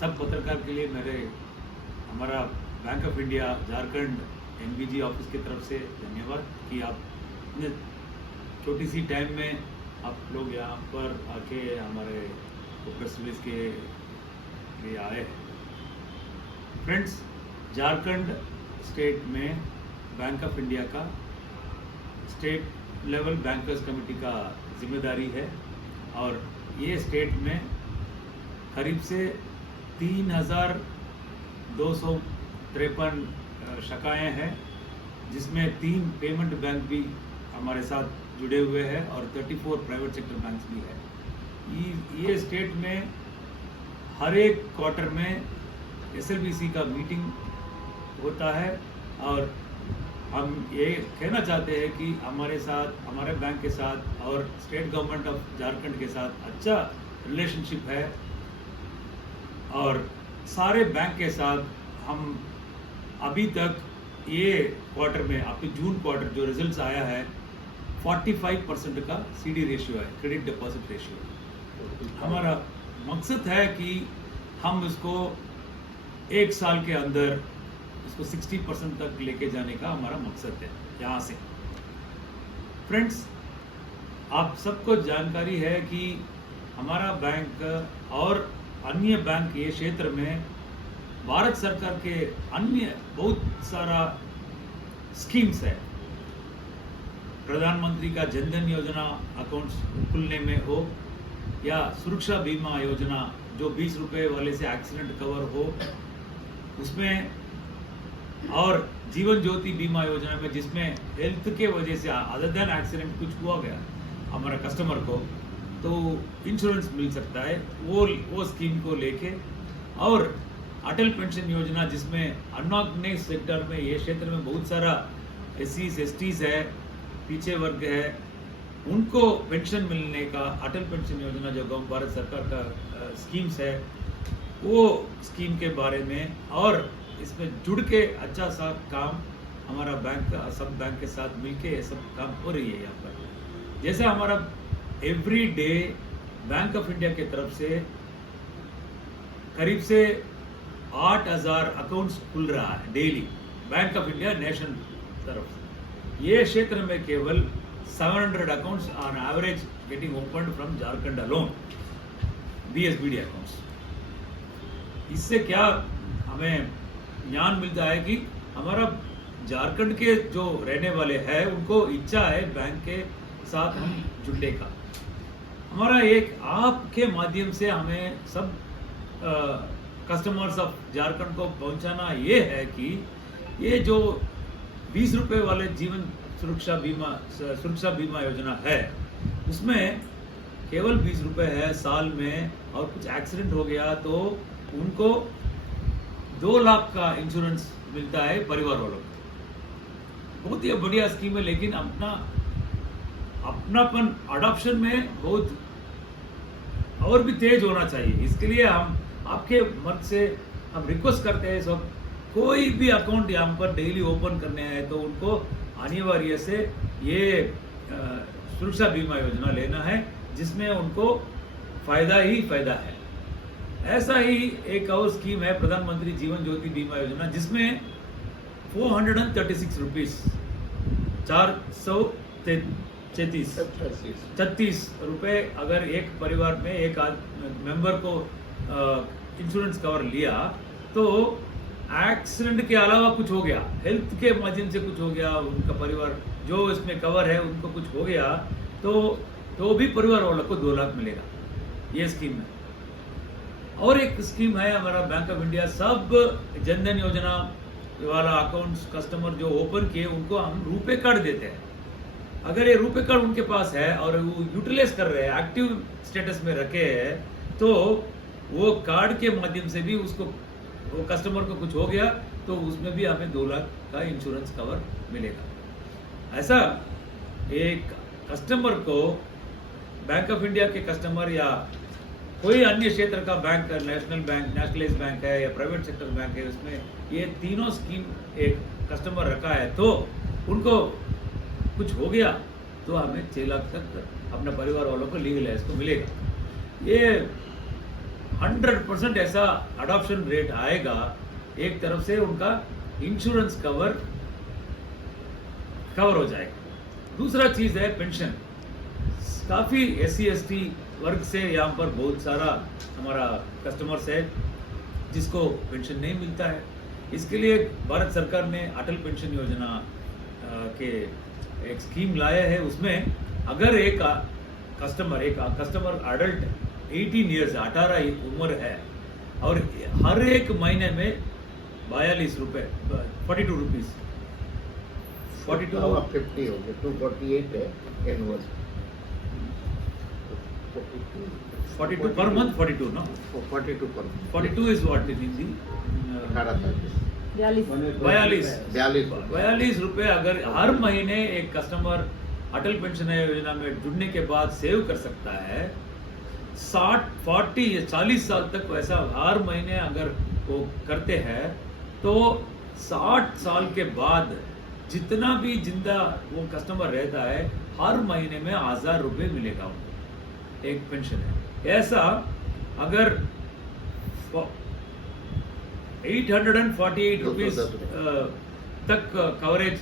सब पत्रकार के लिए हमारा bank of India Jharkhand NBG office की तरफ से धन्यवाद कि आप इतने छोटी सी टाइम में आप लोग यहाँ पर आके हमारे प्रेस रिलीज के लिए आए हैं। फ्रेंड्स, झारखंड स्टेट में बैंक ऑफ इंडिया का स्टेट लेवल बैंकर्स कमेटी का जिम्मेदारी है और ये स्टेट में करीब से 3,253 शाखाएं हैं, जिसमें 3 पेमेंट बैंक भी हमारे साथ जुड़े हुए हैं और 34 प्राइवेट सेक्टर बैंक्स भी है। ये स्टेट में हर एक क्वार्टर में एसएलबीसी का मीटिंग होता है और हम ये कहना चाहते हैं कि हमारे बैंक के साथ और स्टेट गवर्नमेंट ऑफ झारखंड के साथ अच्छा रिलेशनशिप है और सारे बैंक के साथ हम अभी तक ये क्वार्टर में आपके जून क्वार्टर जो रिजल्ट्स आया है 45% का सीडी रेशियो है, क्रेडिट डिपॉजिट रेशियो। हमारा मकसद है कि हम इसको एक साल के अंदर इसको 60% तक लेके जाने का हमारा मकसद है यहाँ से। फ्रेंड्स, आप सबको जानकारी है कि हमारा बैंक और अन्य बैंक ये क्षेत्र में भारत सरकार के अन्य बहुत सारा स्कीम्स है। प्रधानमंत्री का जनधन योजना अकाउंट्स खुलने में हो या सुरक्षा बीमा योजना जो 20 रुपए वाले से एक्सीडेंट कवर हो उसमें, और जीवन ज्योति बीमा योजना में जिसमें हेल्थ के वजह से अदर देन एक्सीडेंट कुछ हुआ गया हमारा कस्टमर को तो इंश्योरेंस मिल सकता है, वो स्कीम को लेके, और अटल पेंशन योजना जिसमें अनऑर्गेनाइज्ड सेक्टर में ये क्षेत्र में बहुत सारा एससीज एसटीज है, पीछे वर्ग है, उनको पेंशन मिलने का अटल पेंशन योजना जो भारत सरकार का स्कीम्स है वो स्कीम के बारे में और इसमें जुड़ के अच्छा सा काम हमारा बैंक का सब बैंक के साथ मिलके ये सब काम हो रही है यहाँ पर। जैसे हमारा every day bank of India की तरफ से करीब से 8,000 अकाउंट्स खुल रहा है daily, bank of India nation तरफ से। ये क्षेत्र में केवल 700 accounts on average getting opened from Jharkhand alone, BSBD accounts. इससे क्या हमें ज्ञान मिलता है कि हमारा झारखंड के जो रहने वाले हैं उनको इच्छा है बैंक के साथ हम जुड़ने का। हमारा एक आपके माध्यम से हमें सब कस्टमर्स ऑफ झारखंड को पहुंचाना ये है कि ये जो 20 रुपए वाले जीवन सुरक्षा बीमा योजना है उसमें केवल 20 रुपए है साल में, और कुछ एक्सीडेंट हो गया तो उनको 2 लाख का इंश्योरेंस मिलता है परिवार वालों को। बहुत ही बढ़िया स्कीम है, लेकिन अपनापन अडॉप्शन में बहुत और भी तेज होना चाहिए। इसके लिए हम आपके मन से हम रिक्वेस्ट करते हैं सब, कोई भी अकाउंट यहाँ पर डेली ओपन करने हैं तो उनको अनिवार्य से ये सुरक्षा बीमा योजना लेना है जिसमें उनको फायदा ही फायदा है। ऐसा ही एक और स्कीम है प्रधानमंत्री जीवन ज्योति बीमा योजना जिसमें 436 रुपीज 436 रुपए अगर एक परिवार में एक मेंबर को इंश्योरेंस कवर लिया तो एक्सीडेंट के अलावा कुछ हो गया, हेल्थ के माध्यम से कुछ हो गया, उनका परिवार जो इसमें कवर है उनको कुछ हो गया तो भी परिवार वालों को 2 लाख मिलेगा। ये स्कीम है। और एक स्कीम है हमारा बैंक ऑफ इंडिया, सब जनधन योजना वाला अकाउंट्स कस्टमर जो ओपन किए उनको हम रुपे कार्ड देते हैं। अगर ये रुपे कार्ड उनके पास है और वो यूटिलाइज कर रहे हैं, एक्टिव स्टेटस में रखे हैं, तो वो कार्ड के माध्यम से भी वो कस्टमर को कुछ हो गया तो उसमें भी हमें 2 लाख का इंश्योरेंस कवर मिलेगा। ऐसा एक कस्टमर को बैंक ऑफ इंडिया के कस्टमर या कोई अन्य क्षेत्र का bank, national bank, nationalise bank है या प्राइवेट सेक्टर बैंक है, उसमें ये तीनों स्कीम एक कस्टमर रखा है तो उनको कुछ हो गया तो हमें 6 लाख तक अपने परिवार वालों को लीगल एज को मिलेगा। ये 100% ऐसा अडॉप्शन रेट आएगा। एक तरफ से उनका इंश्योरेंस कवर हो जाएगा। दूसरा चीज है पेंशन। काफी SC ST वर्ग से यहाँ पर बहुत सारा हमारा कस्टमर्स है जिसको पेंशन नहीं मिलता है। इसके लिए भारत सरकार ने अटल पेंशन योजना के एक स्कीम लाया है। उसमें अगर एक कस्टमर अडल्ट 18 ईयर्स 18 उम्र है और हर एक महीने में 42 रुपए 42 रुपीज 50 हो गया 248 है एनुअल 42 per month 42 no 42 पर 42 is what in Hindi 42 रुपए अगर हर महीने एक कस्टमर अटल पेंशन योजना में जुड़ने के बाद सेव कर सकता है 40 या 40 साल तक वैसा हर महीने अगर वो करते हैं तो 60 साल के बाद जितना भी जिंदा वो कस्टमर रहता है हर महीने में 1000 रुपए मिलेगा उनको एक पेंशन है। ऐसा अगर 848 रुपीज तक कवरेज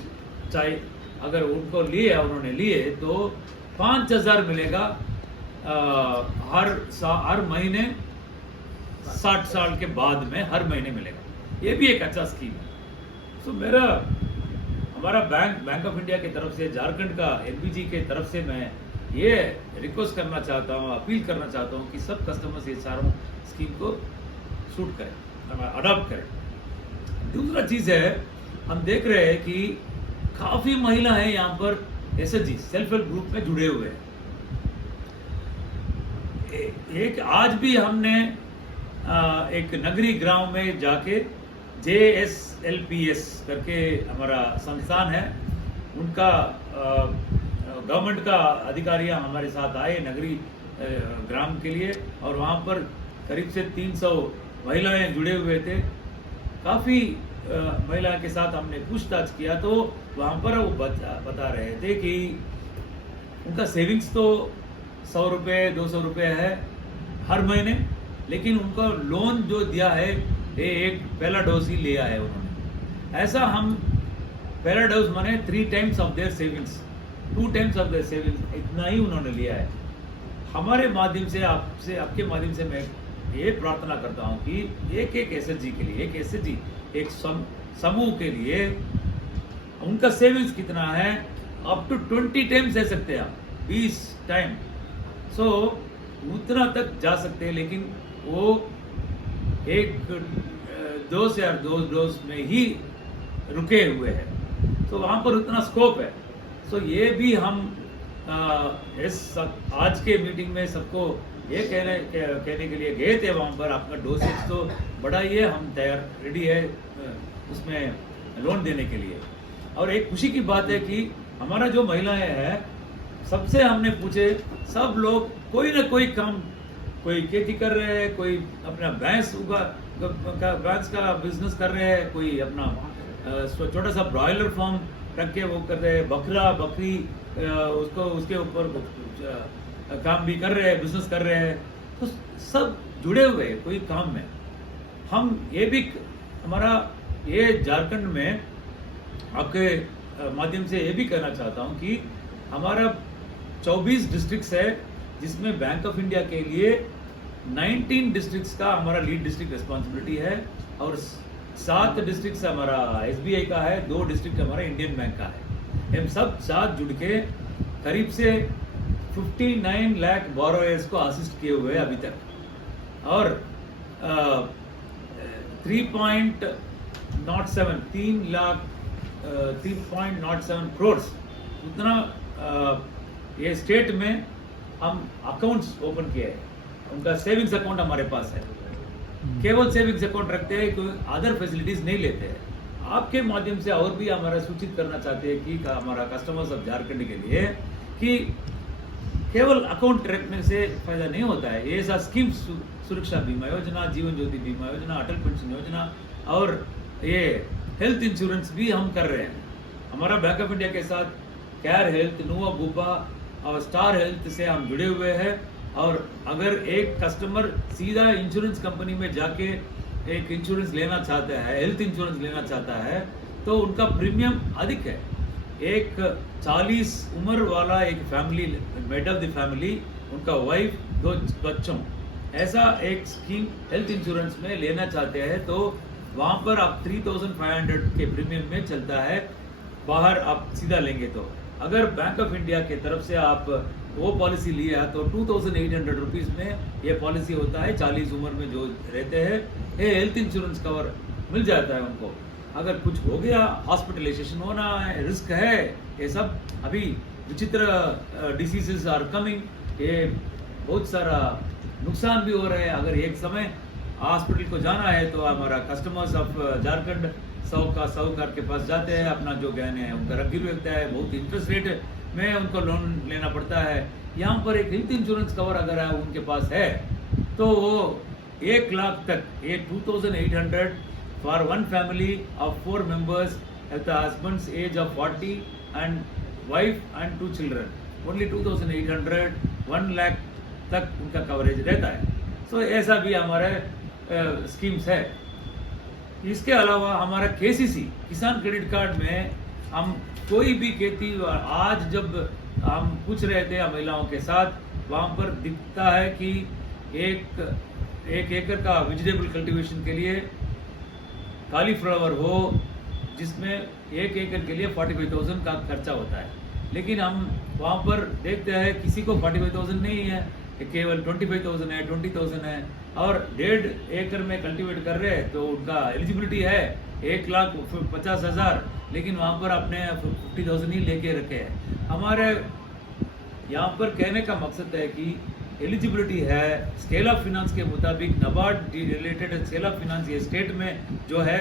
चाहिए अगर उनको उन्होंने लिए तो 5000 मिलेगा हर महीने 60 साल के बाद में हर महीने मिलेगा। ये भी एक अच्छा स्कीम है। तो हमारा बैंक ऑफ इंडिया की तरफ से झारखंड का NBG के तरफ से मैं ये रिक्वेस्ट करना चाहता हूँ, अपील करना चाहता हूँ कि सब कस्टमर्स ये चारों स्कीम को शूट करें, अडॉप्ट करें। दूसरा चीज है हम देख रहे हैं कि काफी महिला है यहाँ पर SHG सेल्फ हेल्प ग्रुप में जुड़े हुए हैं। एक आज भी हमने एक नगरी ग्राम में जाके JSLPS करके हमारा संस्थान है, उनका गवर्नमेंट का अधिकारियां हमारे साथ आए नगरी ग्राम के लिए और वहाँ पर करीब से 300 महिलाएं जुड़े हुए थे। काफ़ी महिला के साथ हमने पूछताछ किया तो वहाँ पर वो बता रहे थे कि उनका सेविंग्स तो 100 रुपये 200 रुपये है हर महीने, लेकिन उनको लोन जो दिया है ये एक पहला डोज ही लिया है उन्होंने। ऐसा हम पहला डोज माने 3 times of their savings 2 times of their savings इतना ही उन्होंने लिया है। हमारे माध्यम से आपके माध्यम से मैं ये प्रार्थना करता हूँ कि एक SHG के लिए एक SHG एक समूह के लिए उनका सेविंग्स कितना है अप टू 20 टाइम्स दे सकते हैं आप 20 टाइम सो उतना तक जा सकते हैं, लेकिन वो एक डोज या 2 डोज में ही रुके हुए हैं तो वहाँ पर उतना स्कोप है। सो ये भी हम आज के मीटिंग में सबको ये कहने के लिए गए थे वहाँ पर अपना डोसेज तो बढ़ाइए, हम तैयार रेडी है उसमें लोन देने के लिए। और एक खुशी की बात है कि हमारा जो महिलाएं हैं सबसे हमने पूछे, सब लोग कोई ना कोई काम, कोई खेती कर रहे हैं, कोई अपना भैंस का बिजनेस कर रहे हैं, कोई अपना छोटा सा ब्रॉयलर फार्म रख के वो कर रहे हैं, बकरी उसके ऊपर काम भी कर रहे हैं, बिजनेस कर रहे हैं। तो सब जुड़े हुए हैं कोई काम में। हम ये भी हमारा ये झारखंड में आपके माध्यम से ये भी कहना चाहता हूँ कि हमारा 24 डिस्ट्रिक्ट्स है जिसमें बैंक ऑफ इंडिया के लिए 19 डिस्ट्रिक्ट्स का हमारा लीड डिस्ट्रिक्ट रिस्पॉन्सिबिलिटी है और 7 डिस्ट्रिक्ट्स हमारा SBI का है, 2 डिस्ट्रिक्ट हमारा इंडियन बैंक का है। हम सब साथ जुड़ के करीब से 59 लाख बोरोयर्स को असिस्ट किए हुए अभी तक और 3.07 करोड़ उतना ये स्टेट में हम अकाउंट्स ओपन किए हैं। उनका सेविंग्स अकाउंट हमारे पास है, केवल सेविंग्स अकाउंट रखते हैं, कोई अदर फैसिलिटीज नहीं लेते हैं। आपके माध्यम से और भी हमारा सूचित करना चाहते हैं कि हमारा कस्टमर्स ऑफ झारखंड के लिए कि केवल अकाउंट रखने से फायदा नहीं होता है। ये सब स्कीम सुरक्षा बीमा योजना, जीवन ज्योति बीमा योजना, अटल पेंशन योजना और ये हेल्थ इंश्योरेंस भी हम कर रहे हैं। हमारा बैंक ऑफ इंडिया के साथ केयर हेल्थ, नुआ बुपा और स्टार हेल्थ से हम जुड़े हुए हैं और अगर एक कस्टमर सीधा इंश्योरेंस कंपनी में जाके एक इंश्योरेंस लेना चाहता है, हेल्थ इंश्योरेंस लेना चाहता है, तो उनका प्रीमियम अधिक है। एक 40 उम्र वाला एक family, head of the family, उनका वाइफ, 2 बच्चों, ऐसा एक स्कीम हेल्थ इंश्योरेंस में लेना चाहते हैं तो वहाँ पर आप 3500 के प्रीमियम में चलता है। बाहर आप सीधा लेंगे तो अगर बैंक ऑफ इंडिया के तरफ से आप वो पॉलिसी लिया तो 2800 रुपीज़ में ये पॉलिसी होता है। 40 उम्र में जो रहते हैं ये हेल्थ इंश्योरेंस कवर मिल जाता है उनको। अगर कुछ हो गया, हॉस्पिटलाइजेशन होना है, रिस्क है, ये सब अभी विचित्र डिसीजेस आर कमिंग, ये बहुत सारा नुकसान भी हो रहे हैं। अगर एक समय हॉस्पिटल को जाना है तो हमारा कस्टमर्स ऑफ झारखंड साहूकार के पास जाते हैं, अपना जो गहने हैं उनका गिरवी रखता है, बहुत इंटरेस्ट रेट में उनको लोन लेना पड़ता है। यहाँ पर एक हेल्थ इंश्योरेंस कवर अगर है उनके पास है तो वो 1 लाख तक, ये 2800 for one family of 4 members at the husband's age of 40 and wife and 2 children, only 2800, 1 lakh तक उनका कवरेज रहता है। सो ऐसा भी हमारे स्कीम्स है। इसके अलावा हमारा केसीसी किसान क्रेडिट कार्ड में हम कोई भी खेती, आज जब हम पूछ रहे थे महिलाओं के साथ, वहाँ पर दिखता है कि एक एकड़ का वेजिटेबल कल्टीवेशन के लिए कॉलीफ्लावर हो जिसमें 1 एकड़ के लिए 45,000 का खर्चा होता है, लेकिन हम वहाँ पर देखते हैं किसी को 45,000 नहीं है, केवल 25,000 है, 20,000 है, और 1.5 एकड़ में कल्टीवेट कर रहे हैं तो उनका एलिजिबिलिटी है 1,50,000, लेकिन वहाँ पर आपने 50,000 ही लेके रखे हैं। हमारे यहाँ पर कहने का मकसद है कि एलिजिबिलिटी है स्केल ऑफ फिनांस के मुताबिक, NABARD related scale of finance ये स्टेट में जो है,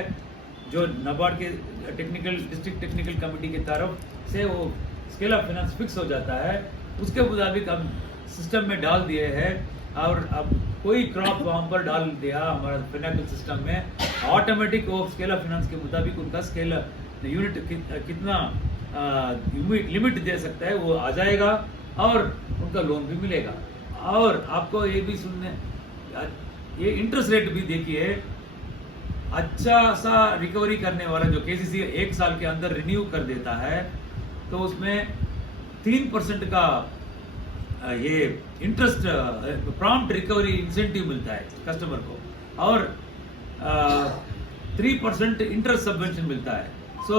जो नाबार्ड के डिस्ट्रिक्ट टेक्निकल कमेटी की तरफ से वो स्केल ऑफ फिनांस फिक्स हो जाता है, उसके मुताबिक हम सिस्टम में डाल दिए हैं। और अब कोई क्रॉप वहाँ पर डाल दिया हमारा फिनांशियल सिस्टम में, ऑटोमेटिक वो स्केल ऑफ फिनांस के मुताबिक उनका स्केल यूनिट कितना लिमिट दे सकता है वो आ जाएगा और उनका लोन भी मिलेगा। और आपको ये भी सुनने, ये इंटरेस्ट रेट भी देखिए, अच्छा सा रिकवरी करने वाला जो केसीसी 1 साल के अंदर रिन्यू कर देता है तो उसमें 3% का ये इंटरेस्ट प्रॉम्प्ट रिकवरी इंसेंटिव मिलता है कस्टमर को, और 3% इंटरेस्ट सबवेंशन मिलता है। सो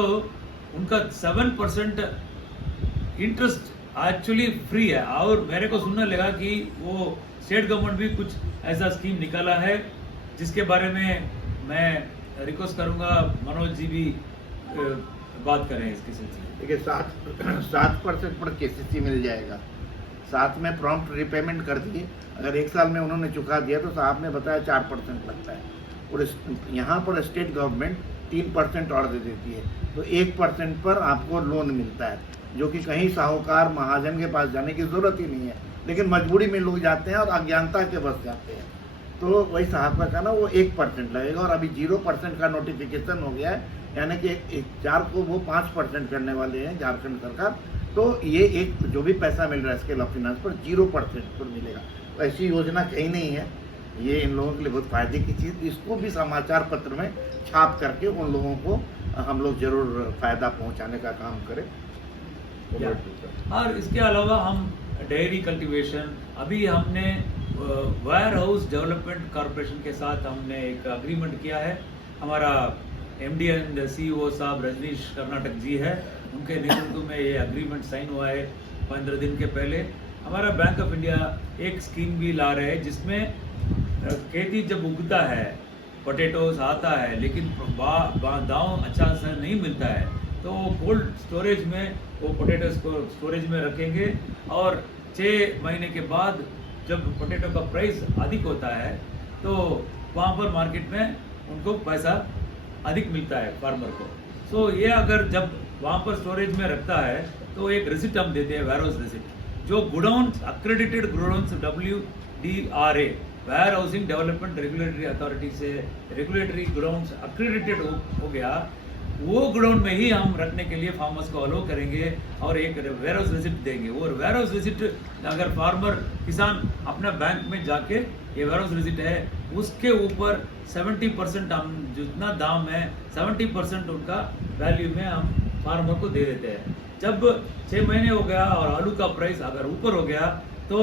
उनका 7% इंटरेस्ट एक्चुअली फ्री है। और मेरे को सुनने लगा कि वो स्टेट गवर्नमेंट भी कुछ ऐसा स्कीम निकाला है जिसके बारे में मैं रिक्वेस्ट करूंगा मनोज जी भी बात करें इसके सिलसिले। देखिए 7% पर केसीसी मिल जाएगा, साथ में प्रॉम्प्ट रिपेमेंट कर दिए। अगर 1 साल में उन्होंने चुका दिया तो साहब ने बताया 4% लगता है, और यहाँ पर स्टेट गवर्नमेंट 3% और दे देती है, तो 1% पर आपको लोन मिलता है, जो कि कहीं साहूकार महाजन के पास जाने की ज़रूरत ही नहीं है, लेकिन मजबूरी में लोग जाते हैं और अज्ञानता के बस जाते हैं। तो वही साहब का कहना वो 1% लगेगा, और अभी 0% का नोटिफिकेशन हो गया है, यानी कि 4 को वो 5% करने वाले हैं झारखंड सरकार। तो ये एक जो भी पैसा मिल रहा है स्केल ऑफ फिनांस पर 0% पर मिलेगा। तो ऐसी योजना कहीं नहीं है, ये इन लोगों के लिए बहुत फायदे की चीज़, इसको भी समाचार पत्र में छाप करके उन लोगों को हम लोग जरूर फायदा पहुंचाने का काम करें। और इसके अलावा हम डेयरी कल्टीवेशन, अभी हमने वेयर हाउस डेवलपमेंट कॉरपोरेशन के साथ हमने एक अग्रीमेंट किया है। हमारा MD एंड CEO साहब रजनीश कर्नाटक जी है, उनके नेतृत्व में ये अग्रीमेंट साइन हुआ है 15 दिन के पहले। हमारा बैंक ऑफ इंडिया एक स्कीम भी ला रहे हैं जिसमें खेती जब उगता है, पोटैटोज आता है, लेकिन दाम अच्छा सा नहीं मिलता है, तो कोल्ड स्टोरेज में वो पोटैटोज को स्टोरेज में रखेंगे, और 6 महीने के बाद जब पोटैटो का प्राइस अधिक होता है तो वहाँ पर मार्केट में उनको पैसा अधिक मिलता है फार्मर को। सो ये अगर जब वहाँ पर स्टोरेज में रखता है तो एक रिसिप्ट हम देते हैं, वेयरहाउस रिसिप्ट, जो godowns accredited godowns WDRA warehousing development regulatory authority से रेगुलेटरी गुडाउन्स अक्रेडिटेड हो गया, वो गोडाउन में ही हम रखने के लिए फार्मर्स को अलो करेंगे और एक वेयर हाउस रिसिप्ट देंगे। और वेयर हाउस रिसिप्ट अगर फार्मर किसान अपना बैंक में जाके ये वेयर हाउस रिसिप्ट है उसके ऊपर 70% हम जितना दाम है 70% उनका वैल्यू में हम फार्मर को दे देते हैं। जब 6 महीने हो गया और आलू का प्राइस अगर ऊपर हो गया तो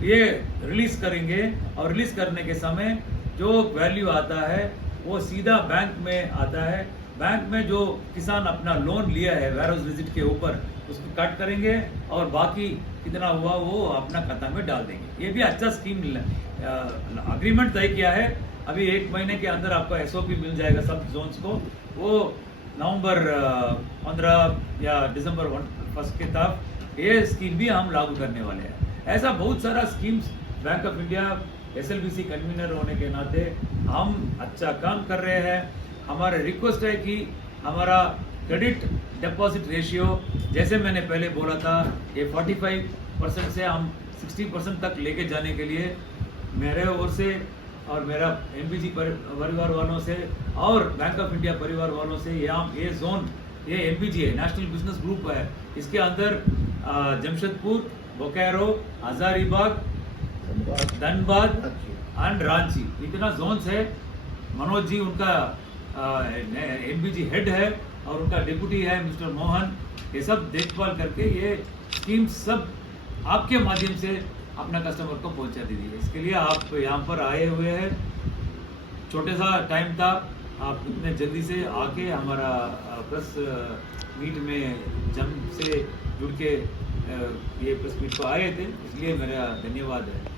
ये रिलीज करेंगे और रिलीज करने के समय जो वैल्यू आता है वो सीधा बैंक में आता है। बैंक में जो किसान अपना लोन लिया है वेयर हाउस विजिट के ऊपर उसको कट करेंगे और बाकी कितना हुआ वो अपना खाता में डाल देंगे। ये भी अच्छा स्कीम अग्रीमेंट तय किया है। अभी 1 महीने के अंदर आपका एसओपी मिल जाएगा सब जोन्स को। वो नवंबर 15 या दिसंबर 1 के तक ये स्कीम भी हम लागू करने वाले हैं। ऐसा बहुत सारा schemes bank of India SLBC convener होने के नाते हम अच्छा काम कर रहे हैं। हमारा रिक्वेस्ट है कि हमारा क्रेडिट डिपॉजिट रेशियो जैसे मैंने पहले बोला था ये 45% से हम 60% तक लेके जाने के लिए मेरे ओर से और मेरा एनबीजी परिवार वालों से और बैंक ऑफ इंडिया परिवार वालों से ये जोन ये एनबीजी है, नेशनल बिजनेस ग्रुप है। इसके अंदर जमशेदपुर, बोकारो, हजारीबाग, धनबाद एंड रांची इतना जोन्स है। मनोज जी उनका एनबीजी हेड है और उनका डिप्यूटी है मिस्टर मोहन। ये सब देखभाल करके ये स्कीम सब आपके माध्यम से अपना कस्टमर को पहुंचा दीजिए। इसके लिए आप यहाँ पर आए हुए हैं। छोटे सा टाइम था, आप इतने जल्दी से आके हमारा प्रेस मीट में जम से जुड़ के ये प्रेस मीट को आए थे, इसलिए मेरा धन्यवाद है।